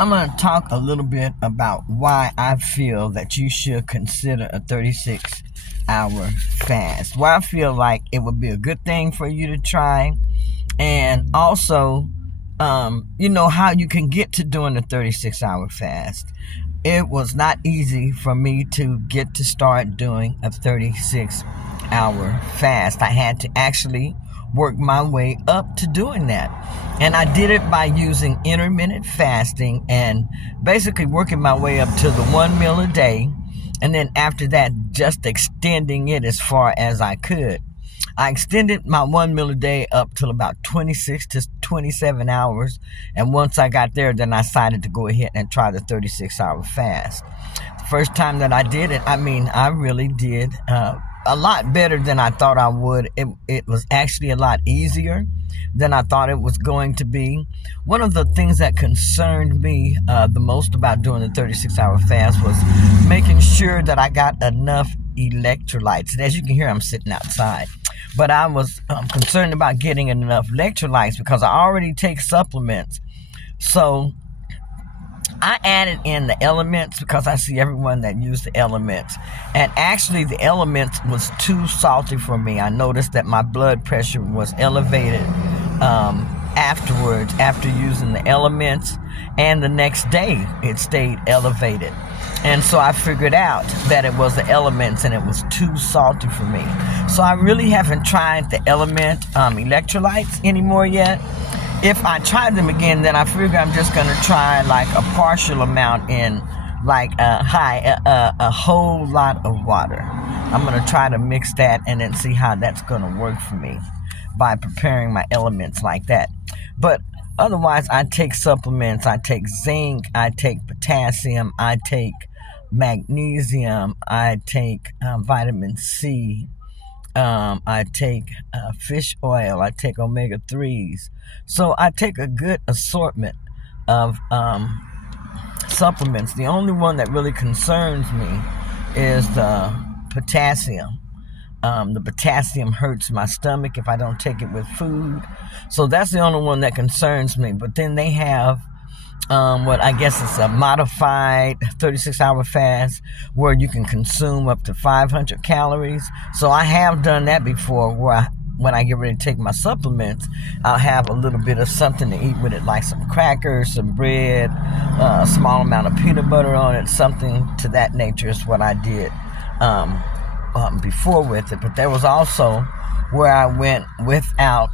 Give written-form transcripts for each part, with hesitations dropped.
I'm going to talk a little bit about why I feel that you should consider a 36-hour fast. Why I feel like it would be a good thing for you to try. And also, how you can get to doing a 36-hour fast. It was not easy for me to get to start doing a 36-hour fast. I had to actually work my way up to doing that. And I did it by using intermittent fasting and basically working my way up to the 1 meal a day. And then after that, just extending it as far as I could. I extended my 1 meal a day up till about 26 to 27 hours. And once I got there, then I decided to go ahead and try the 36-hour fast. The first time that I did it, I really did a lot better than I thought I would. It was actually a lot easier than I thought it was going to be. One of the things that concerned me the most about doing the 36-hour fast was making sure that I got enough electrolytes. And as you can hear, I'm sitting outside. But I was concerned about getting enough electrolytes because I already take supplements. So I added in the elements because I see everyone that used the elements. And actually the elements was too salty for me. I noticed that my blood pressure was elevated afterwards, after using the elements. And the next day it stayed elevated. And so I figured out that it was the elements and it was too salty for me. So I really haven't tried the element electrolytes anymore yet. If I try them again, then I figure I'm just going to try like a partial amount in like a whole lot of water. I'm going to try to mix that and then see how that's going to work for me by preparing my elements like that. But otherwise, I take supplements. I take zinc. I take potassium. I take magnesium. I take vitamin C. I take fish oil. I take omega-3s. So I take a good assortment of supplements. The only one that really concerns me is the potassium. The potassium hurts my stomach if I don't take it with food. So that's the only one that concerns me. But then they have what I guess is a modified 36-hour fast where you can consume up to 500 calories. So I have done that before where when I get ready to take my supplements, I'll have a little bit of something to eat with it, like some crackers, some bread, a small amount of peanut butter on it, something to that nature is what I did before with it. But there was also where I went without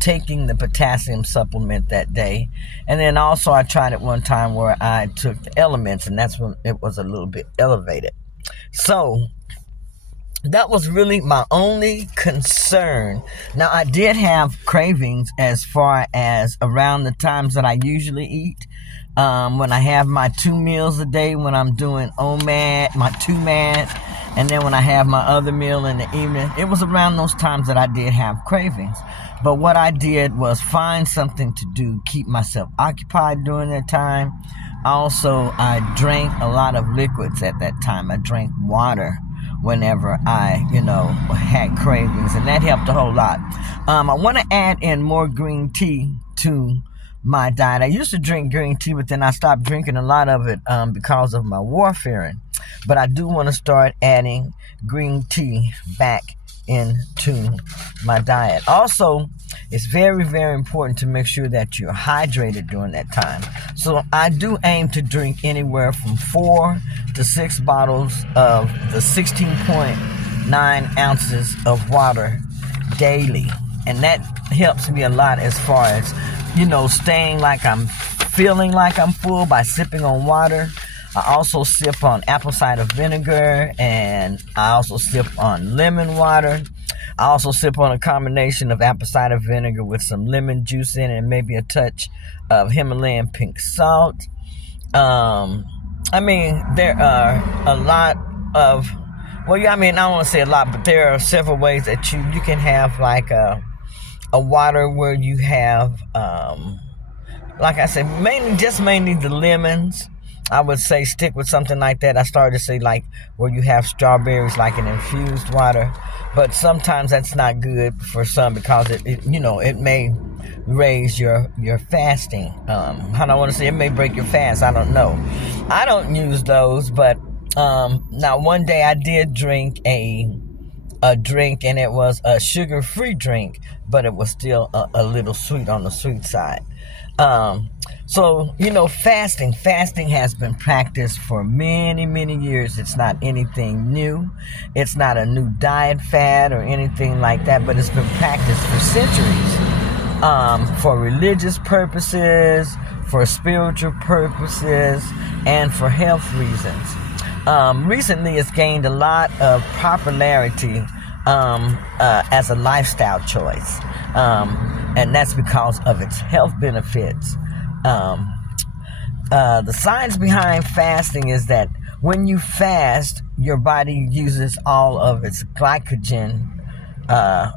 taking the potassium supplement that day. And then also I tried it one time where I took the elements, and that's when it was a little bit elevated. So that was really my only concern. Now, I did have cravings as far as around the times that I usually eat. When I have my 2 meals a day, when I'm doing OMAD, my 2MAD, and then when I have my other meal in the evening, it was around those times that I did have cravings. But what I did was find something to do, keep myself occupied during that time. Also, I drank a lot of liquids at that time. I drank water whenever I, had cravings, and that helped a whole lot. I want to add in more green tea to my diet. I used to drink green tea, but then I stopped drinking a lot of it because of my warfarin. But I do want to start adding green tea back into my diet. Also, it's very, very important to make sure that you're hydrated during that time. So I do aim to drink anywhere from 4 to 6 bottles of the 16.9 ounces of water daily. And that helps me a lot as far as, staying like I'm feeling like I'm full by sipping on water. I also sip on apple cider vinegar, and I also sip on lemon water. I also sip on a combination of apple cider vinegar with some lemon juice in it and maybe a touch of Himalayan pink salt. There are a lot of, I don't want to say a lot, but there are several ways that you can have like a water where you have, like I said, mainly the lemons. I would say stick with something like that. I started to say like where you have strawberries, like an infused water, but sometimes that's not good for some because it may raise your fasting. How do I want to say? It may break your fast. I don't know. I don't use those, but now one day I did drink a drink, and it was a sugar-free drink, but it was still a little sweet on the sweet side. So, fasting has been practiced for many, many years. It's not anything new. It's not a new diet fad or anything like that, but it's been practiced for centuries, for religious purposes, for spiritual purposes, and for health reasons. Recently, it's gained a lot of popularity as a lifestyle choice, and that's because of its health benefits. The science behind fasting is that when you fast, your body uses all of its glycogen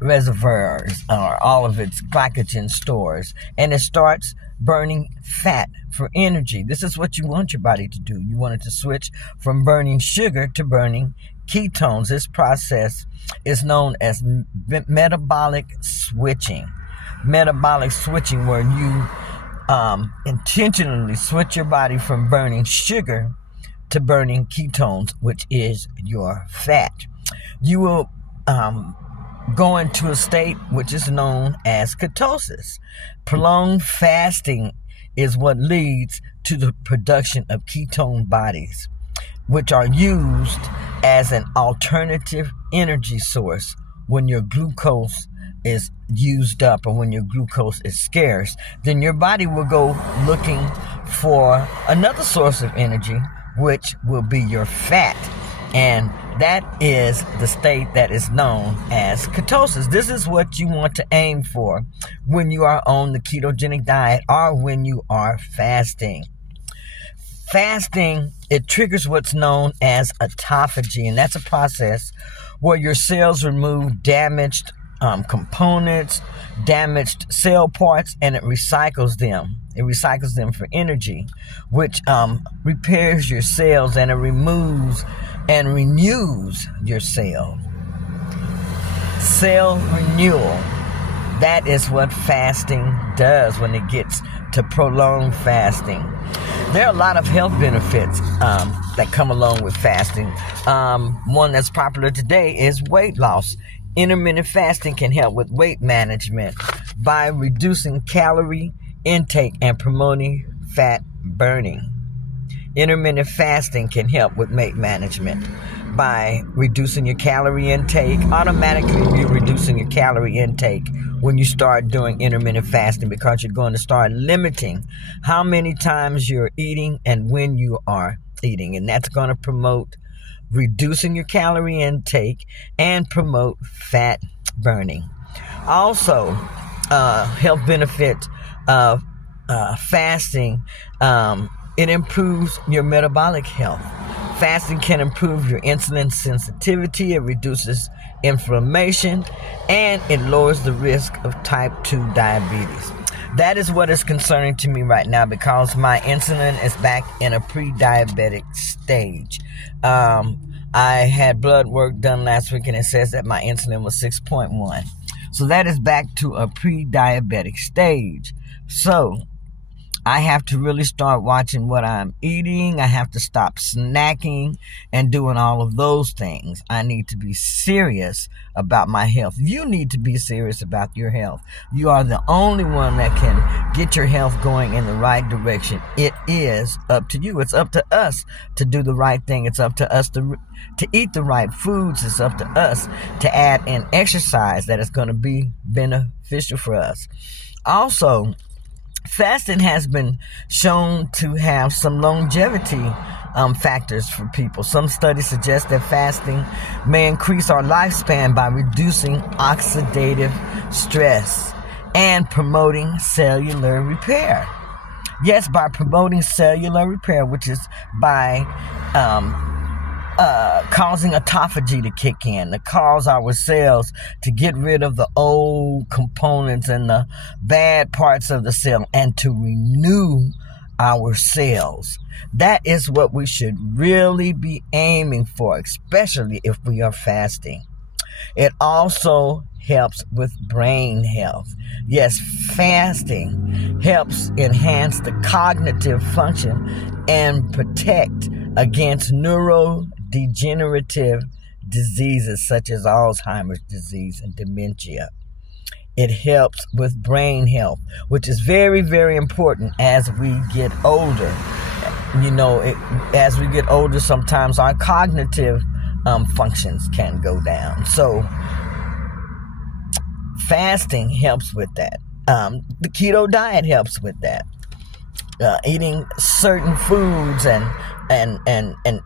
reservoirs, or all of its glycogen stores, and it starts burning fat for energy. This is what you want your body to do. You want it to switch from burning sugar to burning ketones. This process is known as metabolic switching. Metabolic switching, where you intentionally switch your body from burning sugar to burning ketones, which is your fat. You will go into a state which is known as ketosis. Prolonged fasting is what leads to the production of ketone bodies, which are used as an alternative energy source when your glucose is used up or when your glucose is scarce. Then your body will go looking for another source of energy, which will be your fat. And that is the state that is known as ketosis. This is what you want to aim for when you are on the ketogenic diet or when you are fasting. Fasting, it triggers what's known as autophagy, and that's a process where your cells remove damaged components, damaged cell parts, and it recycles them. It recycles them for energy, which repairs your cells, and it removes and renews your cell. Cell renewal. That is what fasting does when it gets to prolonged fasting. There are a lot of health benefits that come along with fasting. One that's popular today is weight loss. Intermittent fasting can help with weight management by reducing calorie intake and promoting fat burning. Intermittent fasting can help with weight management by reducing your calorie intake. Automatically, you're reducing your calorie intake when you start doing intermittent fasting, because you're going to start limiting how many times you're eating and when you are eating. And that's going to promote reducing your calorie intake and promote fat burning. Also, health benefit of fasting, it improves your metabolic health. Fasting can improve your insulin sensitivity, it reduces inflammation, and it lowers the risk of type 2 diabetes. That is what is concerning to me right now, because my insulin is back in a pre-diabetic stage. I had blood work done last week, and it says that my insulin was 6.1. So that is back to a pre-diabetic stage. So I have to really start watching what I'm eating. I have to stop snacking and doing all of those things. I need to be serious about my health. You need to be serious about your health. You are the only one that can get your health going in the right direction. It is up to you. It's up to us to do the right thing. It's up to us to eat the right foods. It's up to us to add in exercise that is going to be beneficial for us. Also, fasting has been shown to have some longevity factors for people. Some studies suggest that fasting may increase our lifespan by reducing oxidative stress and promoting cellular repair. Yes, by promoting cellular repair, which is by causing autophagy to kick in, to cause our cells to get rid of the old components and the bad parts of the cell and to renew our cells. That is what we should really be aiming for, especially if we are fasting. It also helps with brain health. Yes, fasting helps enhance the cognitive function and protect against neurodegenerative diseases such as Alzheimer's disease and dementia. It helps with brain health, which is very, very important as we get older. As we get older, sometimes our cognitive functions can go down. So fasting helps with that. The keto diet helps with that. Eating certain foods and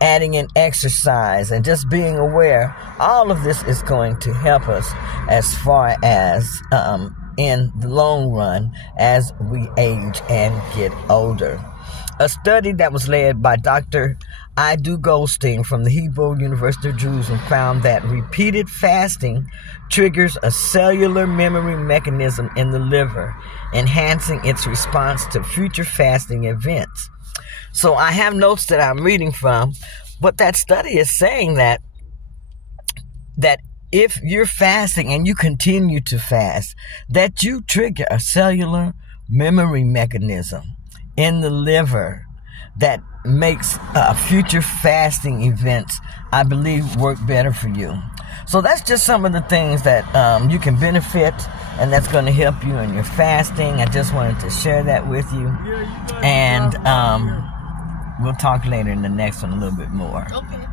adding in exercise and just being aware, all of this is going to help us as far as in the long run as we age and get older. A study that was led by Dr. Ido Goldstein from the Hebrew University of Jerusalem found that repeated fasting triggers a cellular memory mechanism in the liver, enhancing its response to future fasting events. So I have notes that I'm reading from, but that study is saying that if you're fasting and you continue to fast, that you trigger a cellular memory mechanism in the liver that makes future fasting events, I believe, work better for you. So that's just some of the things that you can benefit, and that's going to help you in your fasting. I just wanted to share that with you. And we'll talk later in the next one a little bit more. Okay.